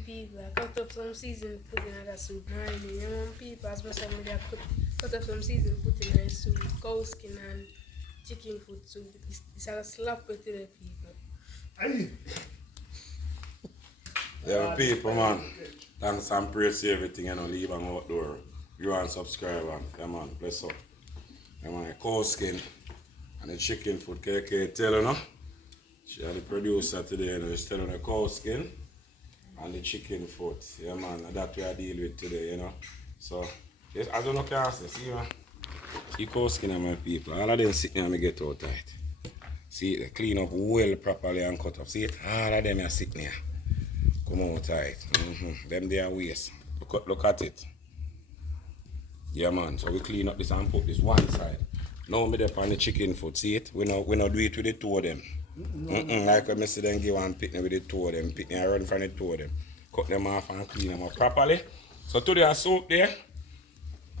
people, I cut up some season, put in that soup, marinade. You want people, as much as I cut up some season, put in the soup, cow skin and chicken foot soup. It's a slap with the people. Aye. Yeah, people, man. Thanks and praise to everything, leave them outdoor. You want subscribe, man. Come on, bless up. Come on, cow skin and the chicken foot. KK tell her, she had the producer today, she's telling the cow skin and the chicken foot. Yeah, man, that's what I deal with today, So, yes, I don't know what I say. See, man. See cow skin and my people. All of them sitting and me get out tight. See, they clean up well properly and cut up. See it? All of them are sitting here. Come out tight. Them there waste. Look at it. Yeah, man. So we clean up this and put this one side. Now me up on the chicken foot. See it? We not do it with the two of them. Like when I see them give one picnic with the two of them. Picnic and run from the two of them. Cut them off and clean them up properly. So today I soup there.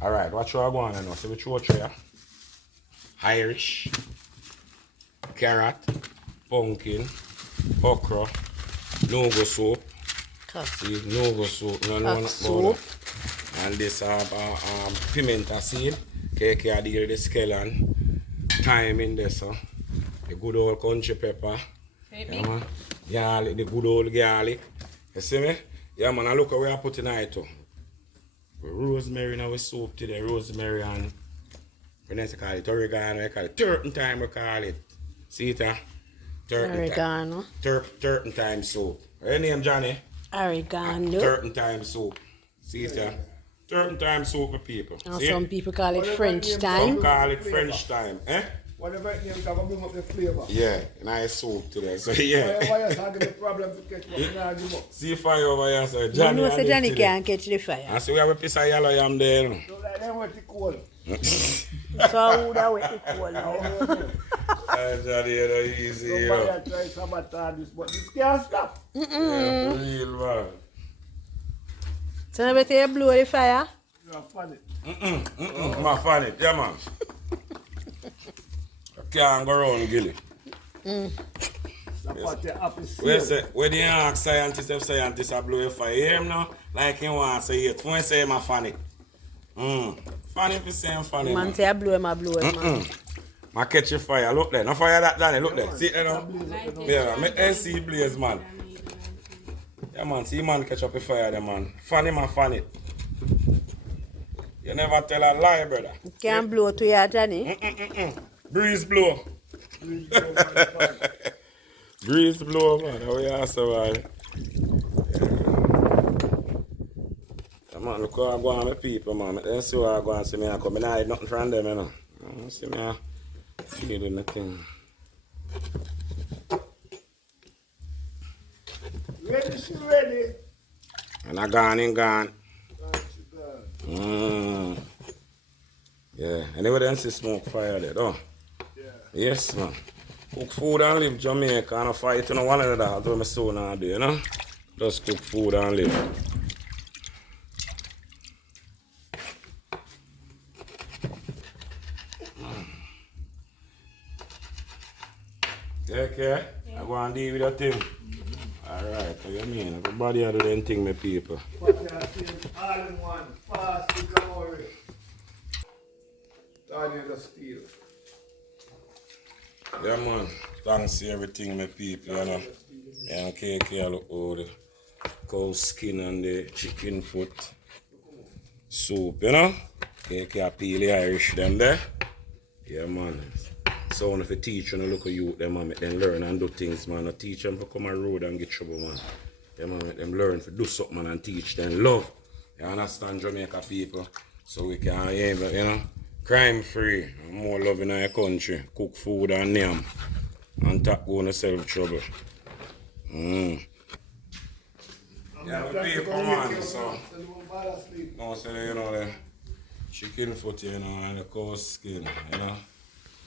Alright, what you are going on now? So we throw tray. Irish, carrot, pumpkin, okra, no-go soup. See, no-go soup. No soup. And this pimento seed. KK deal with the skeleton. Thyme in there, so. The good old country pepper. Yeah, man. Garlic, the good old garlic. You see me? Yeah, man, and look at where I put in it too. Rosemary in our soup today. Rosemary and we need to call it oregano. We call it turpentine thyme, we call it. See it, huh? Oregano. Turpentine thyme soup. What's your name, Johnny? Oregano. Turpentine soup. See it, huh? Turpentine soup for people. And some people call it French thyme. Some call it French thyme. Eh? Whatever it names, I bring up the flavor. Yeah, nice soup today. So yeah. Fire else, I give me problem to catch what give up. See fire over here, so You Johnny. know, so Johnny can't catch the fire. And so we have a piece of yellow yam there. So like them with the cold. So I would have wet the cold now. Johnny, you know, easy. Somebody try sabotage this, but this can't stop. Yeah, for real, man. So now you blow the fire? You're funny. I'm fan it, yeah, man. I can't go around, Gilly. When you ask scientists if scientists are blowing fire, you hear him now? Like he wants to say it. When you say I'm funny. Funny if you say I'm funny. Man say I blow him, man. I catch a fire. Look there. No fire that, Danny. Look there. See it now? Yeah, make AC blaze, man. Yeah, man. See man catch up a fire there, man. Funny, man, funny. You never tell a lie, brother. You can't blow to your Johnny. Breeze blow. Breeze blow, man. How you answer, man? Yeah, man, look how I go on my people, man. Let's see what I go and see me. I come in, I hide nothing from them, you know. See me, I feel nothing. Ready, she ready. And I gone in, gone. Yeah, anyway, then see smoke fire there, though. Yeah. Yes, man. Cook food and live Jamaica and fight to one another. That's what my son now do, you know? Just cook food and live. Okay? Yeah. I go and deal with that thing. Alright, what you mean? Everybody do them thing, my people. What you are saying, all in one, fast recovery. Daniel Steel. Yeah, man. Thanks to everything, my people, you know. And KK look all the cow skin and the chicken foot soup, you know. KK peel the Irish them there. Yeah, man. So if you teach and look at youth, them man, make them learn and do things, man. I teach them to come on the road and get trouble, man. Yeah, man, make them learn to do something, man, and teach them love. You understand, Jamaica people? So we can, you know, crime free, more love in our country, cook food and name, and talk going to self trouble. Yeah, my people, man, so. No, so you know, the chicken foot, you know, and the cow skin, you know.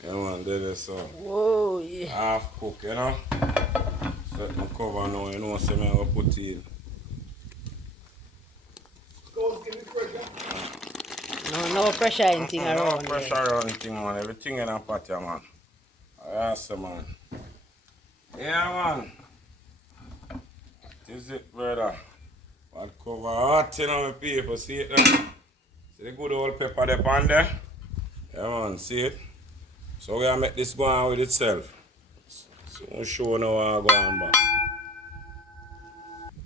Yeah, man, there so. Whoa, yeah. Half cook, you know. Set my cover now, you know, so I'm going to put in. No pressure anything around. No pressure around anything, man. Everything in a pot, yeah, man. Yes, man. Yeah, man. That is it, brother. Hot cover hot, you know, people. See it there? See the good old pepper there on there? Yeah, man, see it? So we are make this go on with itself. So we'll show now how I go on back.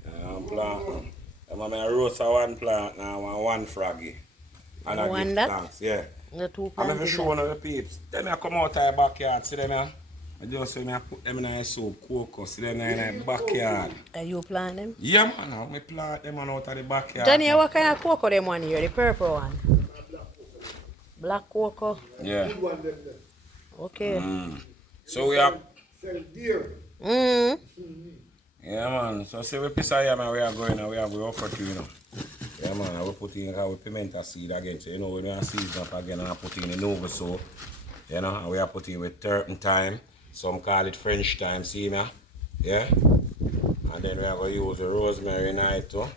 Yeah, I'm planting. I'm going to roast one plant now and one froggy. And I One give that? thanks, yeah. The two I'm plants. going to show now the peeps. Then I come out of the backyard, see them here? I just say I put them in a soup, cocoa, see them in the backyard. And you plant them? Yeah, man, I plant them out of the backyard. Johnny, what kind of cocoa them one here? The purple one? Black cocoa? Yeah. Good one them there. Okay. So we are... Sell deer. Yeah, man. So see we piece here, man, we are going and we are going for two, you know. Yeah, man, I will put in our pimento seed again. So, you know, we are season up again and I put in the Nova soap. You know, and we are putting with turpentine. Some call it French thyme, see me? Yeah? And then we are going to use the rosemary in it too.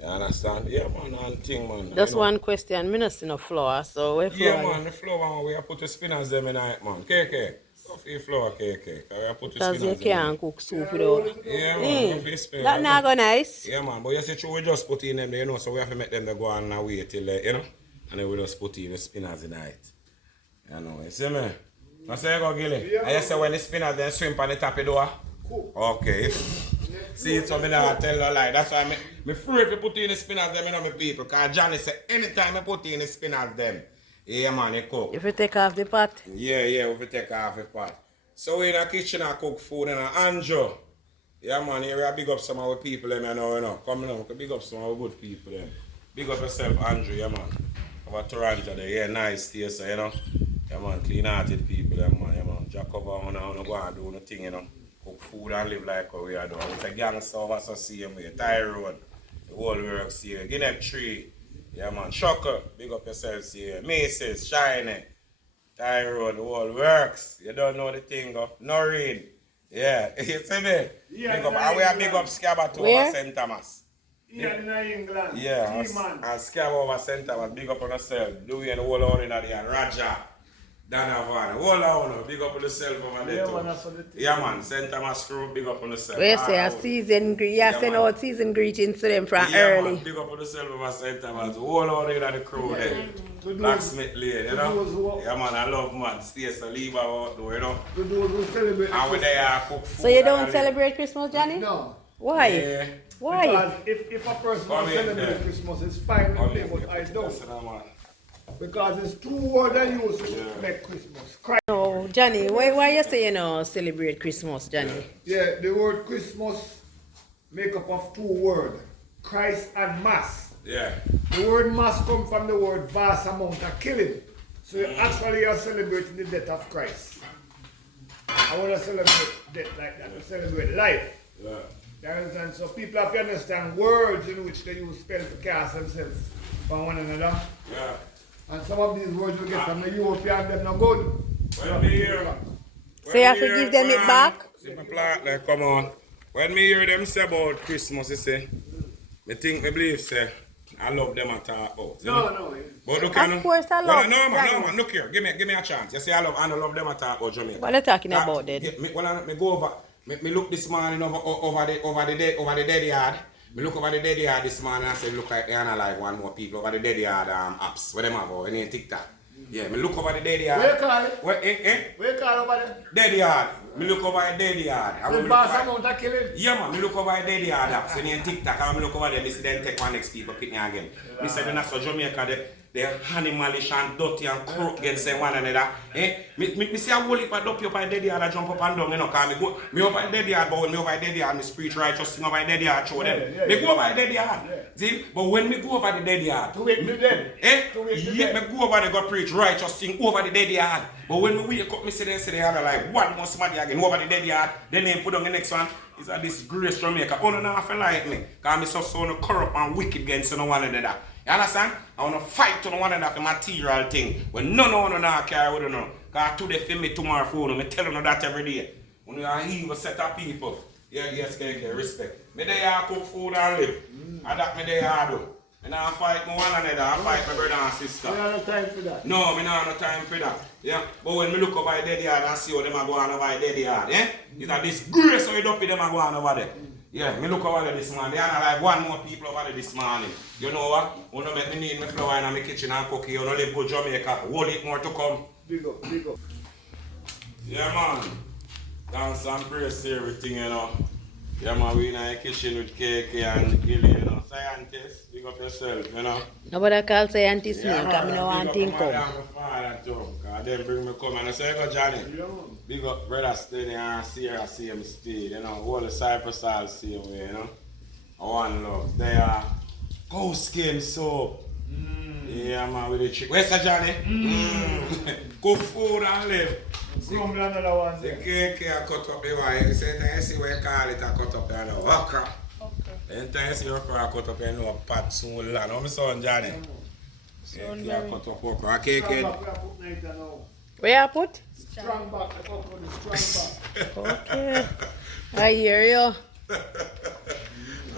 You understand? Yeah, man, and thing, man. Just you know. one question. I don't see no flour, so where flour? Yeah, man, the flour, we are put the spinners them in it, man. KK. Coffee flour, KK. We are put the Because spinners you can't cook soup without. Yeah, man, coffee spin. That not go nice. Yeah, man, but you see, true, we just put in them there, you know, so we have to make them go on and wait till, you know, and then we just put in the spinners in it. You know, you see me? I say, go, Gilly. Yeah. And you say, when the spinners then swim on the top of the door? Cool. Okay. See, it's something that I tell you like. That's why I'm afraid to put in the spinners them, you know, my people. Because Johnny said, anytime I put in the spinners them, yeah, man, you cook. If you take off the pot. Yeah, if we take off the pot. So we in the kitchen I cook food and Andrew. Yeah, man, here I big up some of our people, them, you know. Come on, big up some of our good people, them. Big up yourself, Andrew, yeah, man. Over Toronto there, yeah, nice taste, you know. Yeah, man, clean-hearted people, yeah, man. Jack over on go and do the thing, you know. Cook food and live like how we are doing. With a gangster over so same way. Tyrone, the whole works here. Guinea Tree, yeah, man. Shocker, big up yourselves here. Macy's, Shiny, Tyrone, the whole works. You don't know the thing, go. Noreen, yeah. You see me? Yeah, big up, and we are big up Scabba too over St. Thomas. Here in England. Yeah, G-man. and Scabba over St. Thomas, big up on yourself. Dewey and the whole on in there, and Raja. Donovan, hold on, big up on yourself over there too. Man, that's what it is. Yeah, man, St. Thomas crew, big up on yourself. We say a season, send out season greetings to them from Yeah, early. man, big up on yourself over St. Thomas. Hold on in the crew there. Blacksmith Lane, you know? Yeah, man, I love man. Stay so leave out there, you know? To those who celebrate. And when they are cook food. So you and don't live- celebrate Christmas, Johnny? No. Why? Yeah. Why? Because if a person Come wants in to celebrate there. Christmas, it's fine Oh, with yeah, me, but I Listen, don't. man. Because it's two words I use to make Christmas. Christ. No, Johnny, why you say you know celebrate Christmas, Johnny? Yeah, the word Christmas make up of two words, Christ and mass. Yeah. The word mass comes from the word vast amount of killing. So you actually are celebrating the death of Christ. I want to celebrate death like that, to celebrate life. Yeah. You understand? So people have to understand words in which they use spell to cast themselves from one another. Yeah. And some of these words we get from the European, them not good. When me hear... So you have to give them it back? See my plant there, come on. When me hear them say about Christmas, you say, me believe, say, I love them at talk about. You know? No. But look, Of course I love no, Johnny. man, look here, give me a chance. You say I love them at talk about Jamaica. What are you talking about then? Me go over, me look this morning over the dead yard. Me look over the dead yard this morning and say, look like they are like one more people over the dead yard apps. Where them have over in TikTok. Yeah, me look over the dead yard. Where you call it? Where, Where you call over there? Dead yard. Me look over the dead yard. And The me look vast over- amount of killing. Yeah, man, me look over the dead yard apps in TikTok and me look over there, me see them take one next people pick me again. Me say the national Jamaica, they animalish and dirty and crook against one another. Me see a whole heap of dope up by the dead yard, I jump up and down, you know, cause me over the dead yard, but when me over the dead yard, me spirit righteous thing over the dead yard, show them. Me go over the dead yard. See? But when me go over the dead yard, To wake the dead. To wake the yeah, dead. me go over there, go preach righteous thing over the dead yard. But when me wake up, me see they are like, one more somebody again over the dead yard, then they put on the next one. It's a disgrace Jamaica. Oh no, I feel like me. Because I'm so corrupt and wicked against one another. You understand? I want to fight to one another for material thing. When none of them care with them. Because today for me, tomorrow for them. I tell them that every day. When you are evil set of people. Yeah, yes, get respect. Me they are cook food and live. And that me they are do. And I fight my one another. I fight my brother and sister. We don't have time for that. No, me not have no time for that. Yeah. But when me look over the dead yard and see how them are going over the dead yard, it's a disgrace how you don't them are going over there. Yeah, me look over there this morning. There are like one more people over there this morning. You know what? You don't make me need my flour in my kitchen and cook. You don't live good Jamaica. Whole heap more to come. Big up, big up. Yeah, man. Dance and praise to everything, you know. Yeah, man, we in the kitchen with KK and Gilly, you know. Scientist, big up yourself, you know. Nobody call scientist me, because I don't want to big come. up my father too. Because they bring me come and I say, go Johnny. Yeah, man. Big up brother Steady and Sierra same speed, you know. All the Cypress all same way, you know. One love. They are COW SKIN soap. Yeah, man, with the chicken. Where's that, Johnny? Cook food and live. From another one The there. cake I cut up the wine. You say, you see what you call it, I cut up, you know. Okra. Okay. Anytime you see okra, I cut up, you know, pot soon land. How my son, Johnny? Son, Cake, very- I cut up okra. Cake, Strong back, we are putting it now. Where you put? Strong back, I come from the strong back. Okay. I hear you.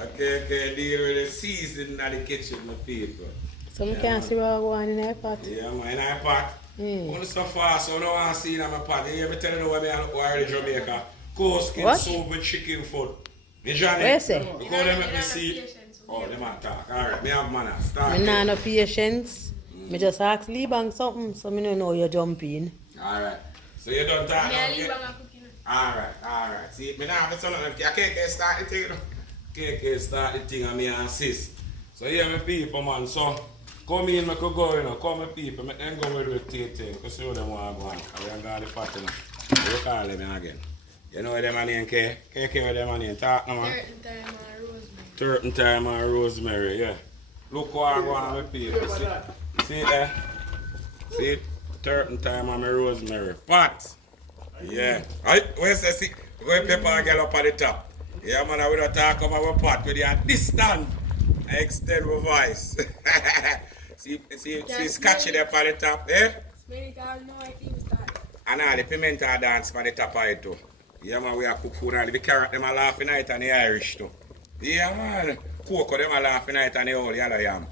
Okay, deal with the season in the kitchen, my people. So I can't see what going on in that pot. Yeah, man, in our pot. Mm. Only so far, so I don't want to see it in my pot. You hear me telling you what I already Jamaica. COW SKIN What? soup with chicken food. You Johnny? Where you say? Because they make me see. Oh, they might talk. Alright, me have manners. Start. I don't have no patience. I just ask Lee Bang something, so I don't know you jump in. Alright. So you don't talk Me now? and Lee Bang are cooking. Alright. See, me now have to tell them, I can't start the thing. KK start the thing and me and sis. So yeah, my people, man. So come in, I could go, you know. Come, my people, make them go with the thing. Because you know them want to go on. We ain't got the pot, you know. You call them again. You know what them name, K? KK what them name? Talk no, man. Certain time rosemary. Thyme and rosemary, yeah. Look what I go on, my people. See it there? See it? Thyme and rosemary. Pot. Yeah. Alright, where's the see? Go pepper and get up at the top. Yeah, man, we don't talk about our pot with your distant. I extend our voice. see, scotchy there at the top, eh? Smell it all now, I think we start. And all the pimento dance at the top of it too. Yeah, man, we are cook food and the carrot them are laughing at it and the Irish too. Yeah, man. Cocoa them are laughing at it and the whole yellow yam.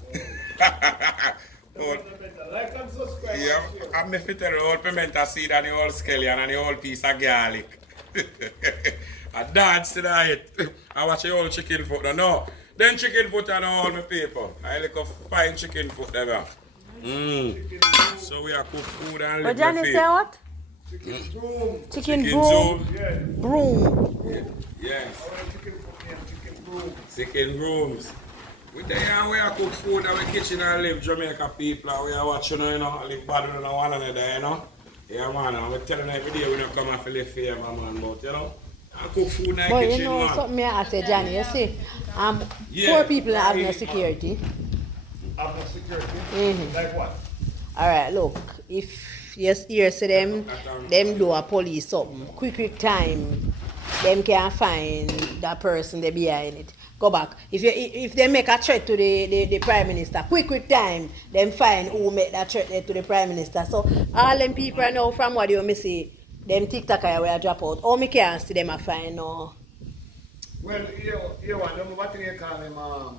Like and subscribe. Yeah, I'm fit the whole pimento seed and the whole scallion and the whole piece of garlic. I dance to that. I watch the whole chicken foot. No, then chicken foot are all my people. I like a fine chicken foot there. So we are cook food and But live Johnny my say people. what? Chicken broom. Chicken Chicken broom. zoom. Yeah. Broom. Yes. Our chicken broom and chicken broom. Chicken rooms. We there we are cook food in our kitchen and live Jamaica people. And we are watching, you know, live bad with one another, you know. Yeah, man. I'm telling you every day we don't come and feel fear, man, but you know. I cook food in the But kitchen, you know man. something I say, Johnny, you see, Yeah. poor people have no security. Have no security. Like what? Alright, look, if you hear say them do a police something, quick time, them can find that person they behind it. Go back. If they make a threat to the Prime Minister, quick time, them find who make that threat to the Prime Minister. So all them people I know from what you me say, them TikTok will drop out. All me can see them a find no. Well, you want them what do you call them Over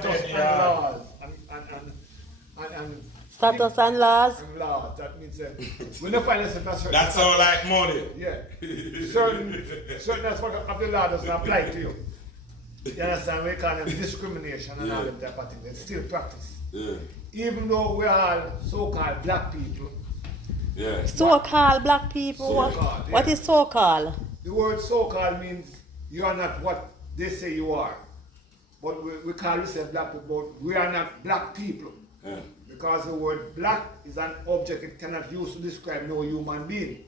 status there, and yeah. laws and Status and laws. and laws. That means we don't find a certain That's all like money. yeah. Certain aspect of the law doesn't apply to you. You understand? We call them discrimination and all them type of things. It's still practice. Yeah. Even though we are so-called black people, Yeah. So-called black people. So-called, What yeah. is so-called? the word so-called means you are not what they say you are. But we call ourselves black people, but we are not black people. Yeah. Because the word black is an object it cannot use to describe no human being.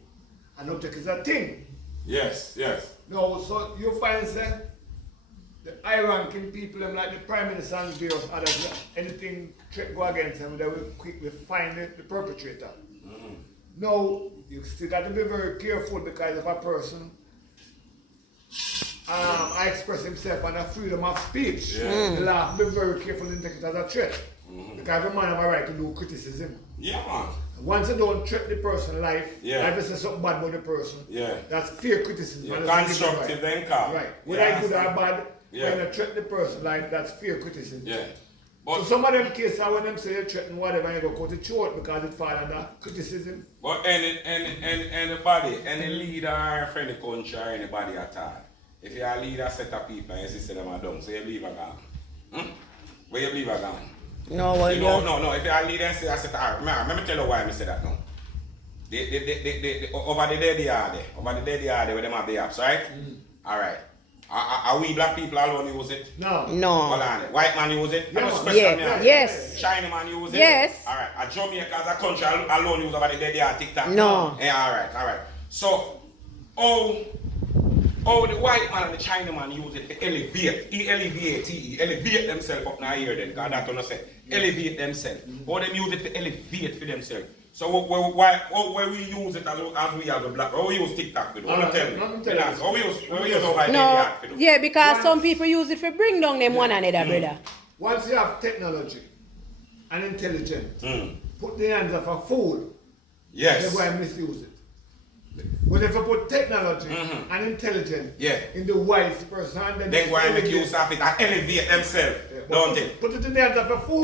An object is a thing. Yes, yes. No, so you find say the high-ranking people, them like the Prime Minister and various others, anything go against them, they will quickly find the perpetrator. No, you still got to be very careful because if a person express himself on a freedom of speech, the law be very careful and take it as a threat. Because every man have a right to do criticism. Yeah, man. Once you don't threat the person's life, Yeah. if you say something bad about the person, Yeah. that's fair criticism. Yeah, and that's constructive right. then call. Right. Yeah, Whether good or understand. bad, Yeah. when you threat the person's life, that's fair criticism. Yeah. So But some of them cases when them say they threaten whatever, you go go to court because it fall under criticism. anybody, any leader or friend of the country or anybody at all, if you are lead a set of people and you see them are dumb, so you believe a God. Where you believe a God? No, well, You know, no, if you are lead and see a set of let me tell you why I say that now. Over the dead yard, where them have the apps, right? Alright. Are we black people alone use it? No. Hold on. White man use it? Yeah. Yes. China man use it? Yes. Alright. A Jamaica as a country alone use over the dead yard TikTok? No. Yeah, alright. So, the white man and the China man use it to elevate. Elevate themselves up now here then. Because that's what I say. Elevate themselves. How them use it to elevate for themselves. So where we use it as we as a black, how we use TikTok for? Tell me. How we use over the No, for? yeah, because some people use it for bring down them one another, brother. Once you have technology and intelligence, put the hands of a fool, Yes. they go and misuse it. But if you put technology and intelligence in the wise person, then go and make use of it and elevate themselves, don't they? Put it in the hands of a fool,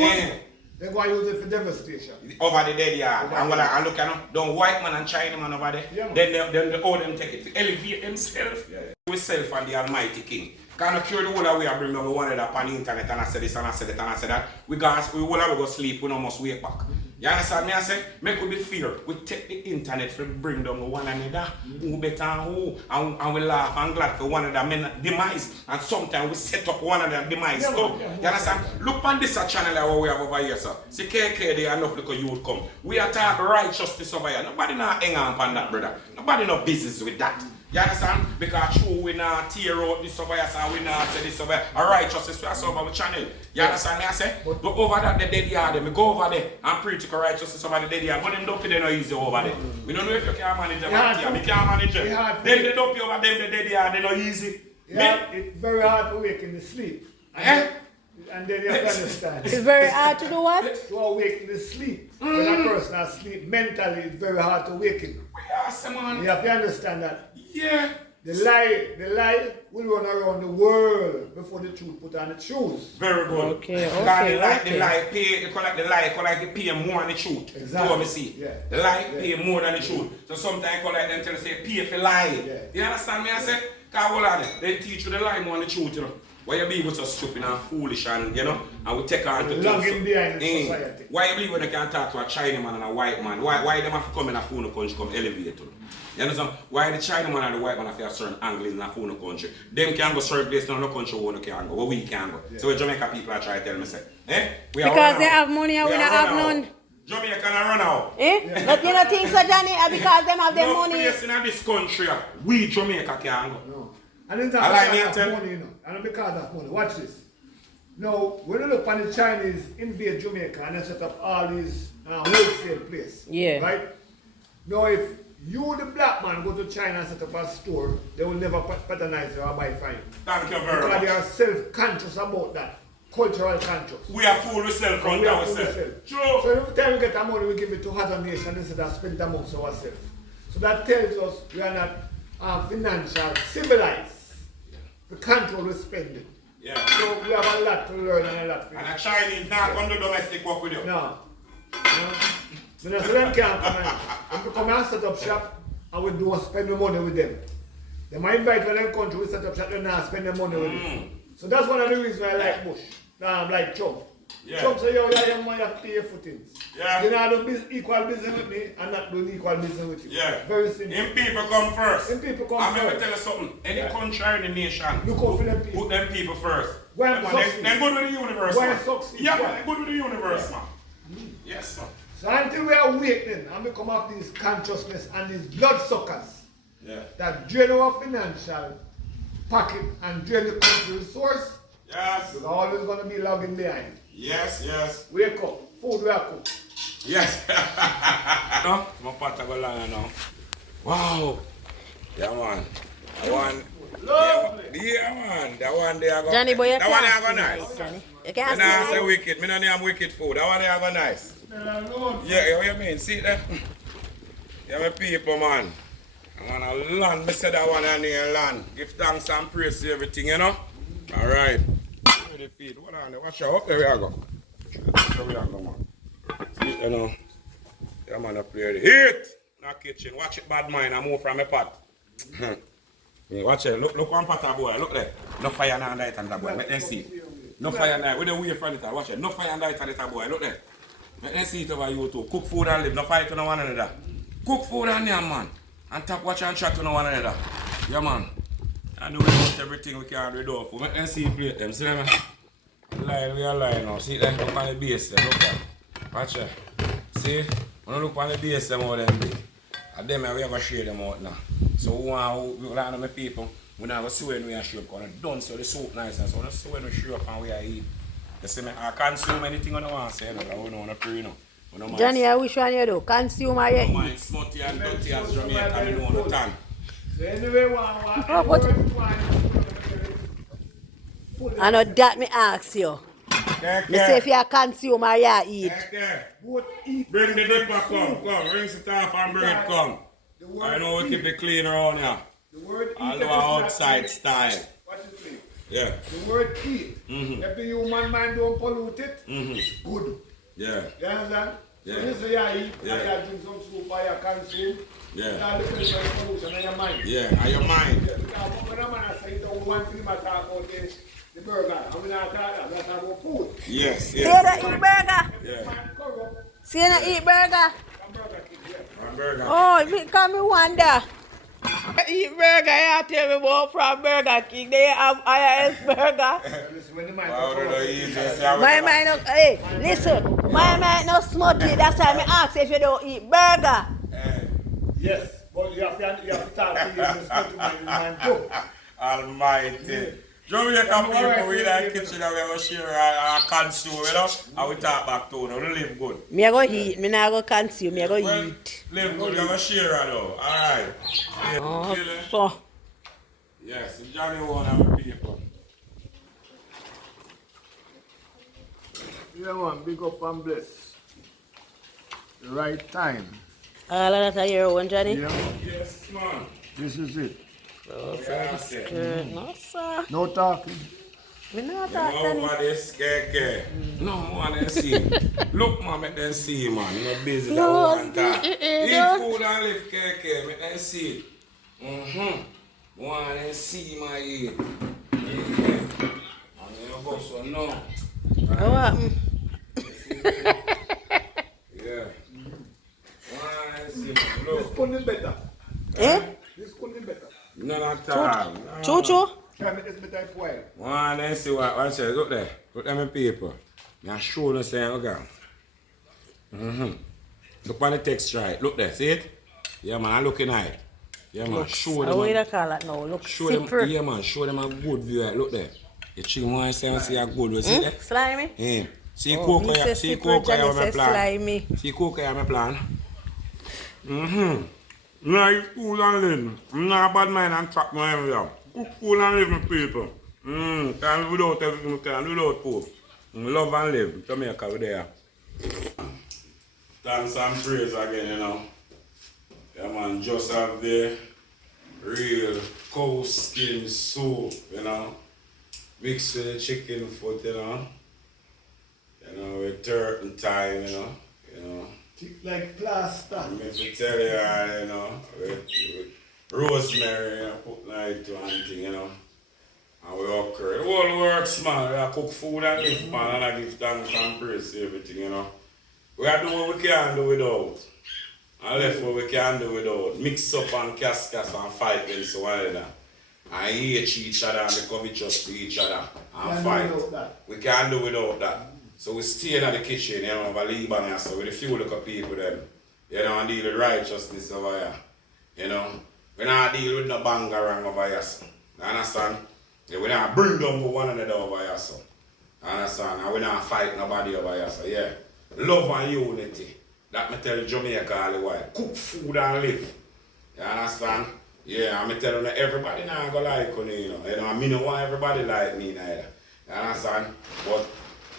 they go and use it for devastation. Over the dead yard. I'm gonna look at them white man and China man over there. Yeah, then all them take it to elevate themselves. With self and the Almighty King. Can I cure the whole way I bring them one upon the internet and I say this and I say that and I say that. We will go sleep, we don't must wake back. You understand me? I say, make we be fear. We take the internet to bring them one another. Who better and who. And we laugh and glad for one another demise. And sometimes we set up one another demise. You understand? Look on this channel that we have over here, sir. See KK there enough look you would come. We attack righteousness over here. Nobody not hang on upon that, brother. Nobody no business with that. You understand? Because true we not tear out this over here, so we not say this over here. A righteousness we are over our channel. You understand me I say? But over that the dead yard, me go over there and preach to righteousness over the dead yard. But them don't no easy over there. We don't know if you can manage them. We can't manage them. Them they don't over them the dead yard, they no easy. Yeah, it's very hard to wake in the sleep. And then you have to understand. It's very hard to do what? To awake in the sleep. When a person is asleep, mentally it's very hard to wake him. You have to understand that. Yeah. The lie will run around the world before the truth put on the shoes. Very good. Okay. The lie pay more than the truth. Exactly. Do me see? Yeah. The lie pay more than the truth. So sometimes them tell say pay for lie. Yeah. You understand me I say? Because they teach you the lie more than the truth, you know. Why you believe so stupid and foolish and and we take on to things behind society. Why you believe when you can talk to a Chinaman and a white man? Why them have to come in a phone country come elevate them? You understand? Why the Chinaman and the white man have to have certain angles in a phone country? Them can go certain place in no country where we can go, where we can go. Yeah. So when Jamaica people are trying to tell me say, because they have money and we don't have none. Jamaica can run out. But you don't think so, Johnny? Because them have their money. No place in this country, we Jamaica can go. No. And it's not because of money, you know. And because of money. Watch this. Now, when you look on the Chinese invade Jamaica and they set up all these wholesale places. Yeah. Right? Now, if you, the black man, go to China and set up a store, they will never patronize you or buy from you. Thank you very much. Because they are self-conscious about that. Cultural conscious. We are full with self front ourselves. True. So every time we get our money, we give it to other nations instead of spend it amongst ourselves. So that tells us we are not financial civilized. We control the spending. Yeah. So we have a lot to learn and a lot to And the Chinese not going to do domestic work with you. No. So them can't come in. If we come and set up shop and we don't spend the money with them. They might invite when they country, we set up shop and not spend the money with them. So that's one of the reasons I like Bush. Like Trump. Yeah. Trump say, yo, you have money to pay your footings. Yeah. You know, do equal business with me and not doing equal business with you. Yeah. Very simple. In people come first. In people come I'm first. going to tell you something. Any country in the nation, look out for them people. put them people first. Why They're good with the universe, Why man. succeed? Yeah, Why? they're good with the universe, man. Yes, sir. So until we are awakening and we come off these consciousness and these bloodsuckers that drain our financial pocket and drain the country resource, Yes. we're always going to be logging behind. Yes, yes. Wake up. Food we are cooked. Yes. No, my part go long now. Wow. Yeah, man. That one. Lovely. Yeah, man. That one there go. Johnny, boy, you that one there can't go see nice. it, Johnny. You Me can't nah see say it. wicked. Me no name wicked food. That one there go nice. Yeah, what you mean? See that? Yeah, my people, man. I'm gonna land. Me say that one on here land. Give thanks and praise to everything, you know. All right. Ready feed. What on there? Watch out. Up there we are go. There we are go, man. See it, you know. Yeah, man, I play the heat. In the kitchen. Watch it, bad mind. I move from my pot. Yeah, watch it. Look one pot of boy. Look there. No fire on that and that boy. Let them see. No fire on that. With the way from it. Watch it. No fire on that and that boy. Look there. Let them see it over YouTube. Cook food and live. No fight to no one another. Cook food and there, man. And tap watch and chat to no one another. Yeah, man. And we want everything we can do for. Let them see plate them. See them? Line, we are lying now. See them look on the base there. Look there. Watch it. See? When you look on the base them all them big. And them we are going to share them out now. So we want to my people, we not going to see when we are show up. Because we don't so the soup nice and so we don't see when we show up and we are eat. You see me? I consume anything I don't want to say, but we don't want to pray now. Johnny, I wish one you do. Consume or you eat? Mind smutty and dirty as Jamaica, we don't want to tan. So anyway, I know that me ask you. Me say if you consume or you eat. both eat. Bring the dipper, come, rinse it off and bring it, come. I know we keep it clean around here. The word eat. All our outside style. What you say? Yeah. The word eat. If the human mind don't pollute it, it's good. Yeah. You understand? Yeah. So you say you eat, Yeah. you drink some soup or you consume. Yeah. You're looking for the pollution in your mind. Yeah, and your mind. Yeah, because when a man say you don't want to talk about the burger, and we not talk about that, about food. Yes, See you yes. not eat burger? Yeah. Man corrupt, See you not eat burger? and burger king, yeah. One burger. Oh, me come me wonder. Eat burger, you tell me about from Burger King. They have IRS burger. Listen, when the man Wow, corrupt, the easiest thing My mind no, hey, listen, my mind no smutty. That's why me ask if you don't eat burger. yes, but you have to talk to the man too. Almighty. Jamaica people, we in the kitchen and we are going to share and consume, you know, and we talk back to them. We live good. Me a go eat, me not go consume, me a go Well, eat. live good, we are going to share though. Alright. Oh, so. Yes, Johnny one of the people. Yeah, man, big up and bless. The right time. All of that are your own, Johnny? Yeah, Yes, man. this is it. Oh, sir. No, sir. No talking. Me not No talk, Johnny. over this keke. No man, them see. Look man, make them see man. You know busy that one talk. Eat food and live keke, make them see. Want them see my eat. And you go so no. Oh, happen? Yeah. Want them see. This Look. couldn't be better. Eh? This couldn't be better. None at all. Choo-choo? Can I make this better for while? Want them see what I say. Look there. Look at my paper. Now show them saying, okay. Look on the text right. Look there. See it? Yeah man, I'm looking at it. Yeah man, show them. How will you call it now? Look, Show them, super. yeah man, show them a good view. Look there. You chicken one say see a good view. See there? Slimy? Yeah. See Oh, cocoa, me say see super, cocoa, Johnny my say plan. slimy. See cocoa, my plan. Nice food and live. I'm not a bad mind and trap my area. Cook food and live, my people. Can't without everything, we can without food. Love and live. Jamaica, we there. Thanks and praise again, you know. Yeah man, just have the real cow skin soup, you know. Mixed with the chicken foot, you know. You know, with turtle and thyme, you know. Thick like plaster. I'm going to tell you, you know, with rosemary, you know, put light to anything, you know. And we okra. The whole works, man. We cook food and live, man, and I give thanks and praise to everything, you know. We are doing what we can do without. And left what we can do without. Mix up and cast and fight against one another. And hate each other and become just to each other and fight. We can't do without that. So we stay in the kitchen, you know, over Lebanon, so with a few little people them, you know, and deal with righteousness over here. You know. We not deal with no bangarang over here, so. You understand? Yeah, we not bring down for one another over here, so. You understand? And we not fight nobody over here, so yeah. Love and unity. That me tell Jamaica all the while. Cook food and live. You understand? Yeah, and me tell you everybody not go like you know. You know, I mean no want everybody like me neither. You understand? But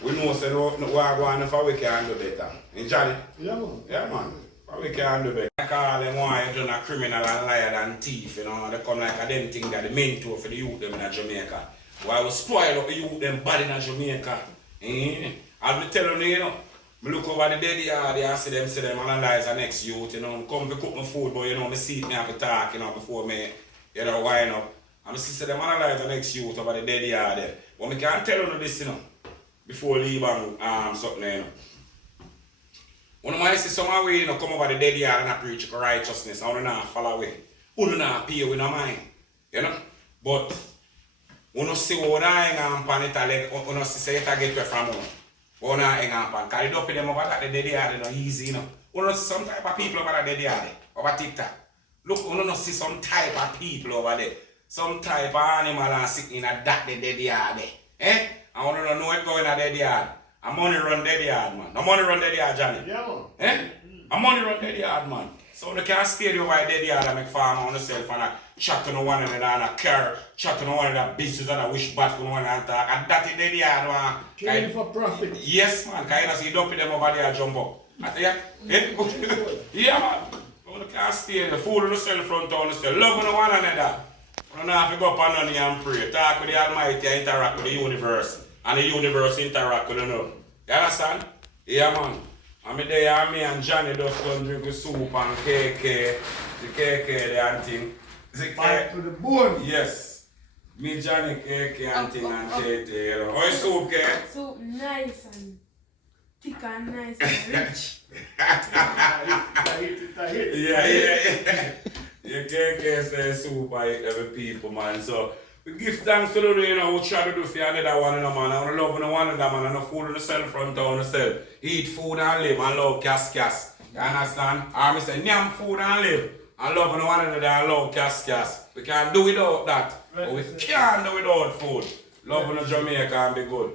we know say no we are going if we can do better. And Johnny? Yeah, man. Yeah man. What we can do better. I call them why you a criminal and liar and thief, you know. They come like a them thing that the mentor for the youth them in Jamaica. Why we spoil up the youth them bad in Jamaica. I'll be telling you, you know. I look over the dead yard, I see them analyze the next youth, you know. Come to cook my food, but you know, I see it, me have to talk, you know, before me, you know, wind up. I'm see them analyze the next youth about the dead yard there. But I can't tell you this, you know, before leave and something, you know. When I see some way, you know, come over the dead yard and I preach righteousness, I don't know follow away. I don't know pay with no mind. You know? But when you see what I hang on it, when you see it get from you. When I hang on, because you don't pay them over that the dead yard, you know, easy, you know. When you see some type of people over the dead yard, over TikTok. Look, when you see some type of people over there. Some type of animal and sitting in a that the dead yard there. Eh? I want to know it going at dead yard. I'm money run dead yard, man. I'm money run dead yard, Johnny. Yeah, man. Eh? I'm money run dead yard, man. So they can't stay there by dead yard and make farm on themselves and chat to no one another and a care, chat to no one another business and a wish bad for no one and talk. And that is dead yard, man. Killing for profit. Yes, man. Because you see, don't put them over there jump up. I tell you, eh? Yeah, man. So they can't stay there. Fool on themselves front on themselves. Love no one another. You don't have to go up on none and pray. Talk with the Almighty and interact with the universe. And the universe interact with you. You understand? Yeah, man. And me there and me and Johnny just go and drink the soup and KK. The KK there and thing. Fight to the bone. Yes. Me, Johnny, KK and thing and KK. You know. How is soup, K? Soup nice and thick and nice and rich. Yeah. You can't say super every people, man. So we give thanks to the rain and we try to do for another one, you know, man. And we love one another, man. And no food on the cell front on the cell. Eat food and live and love cas. You understand? I say, nyam food and live. And love one another and love cas. We can't do without that. But we can't do without food. Love in Jamaica and be good.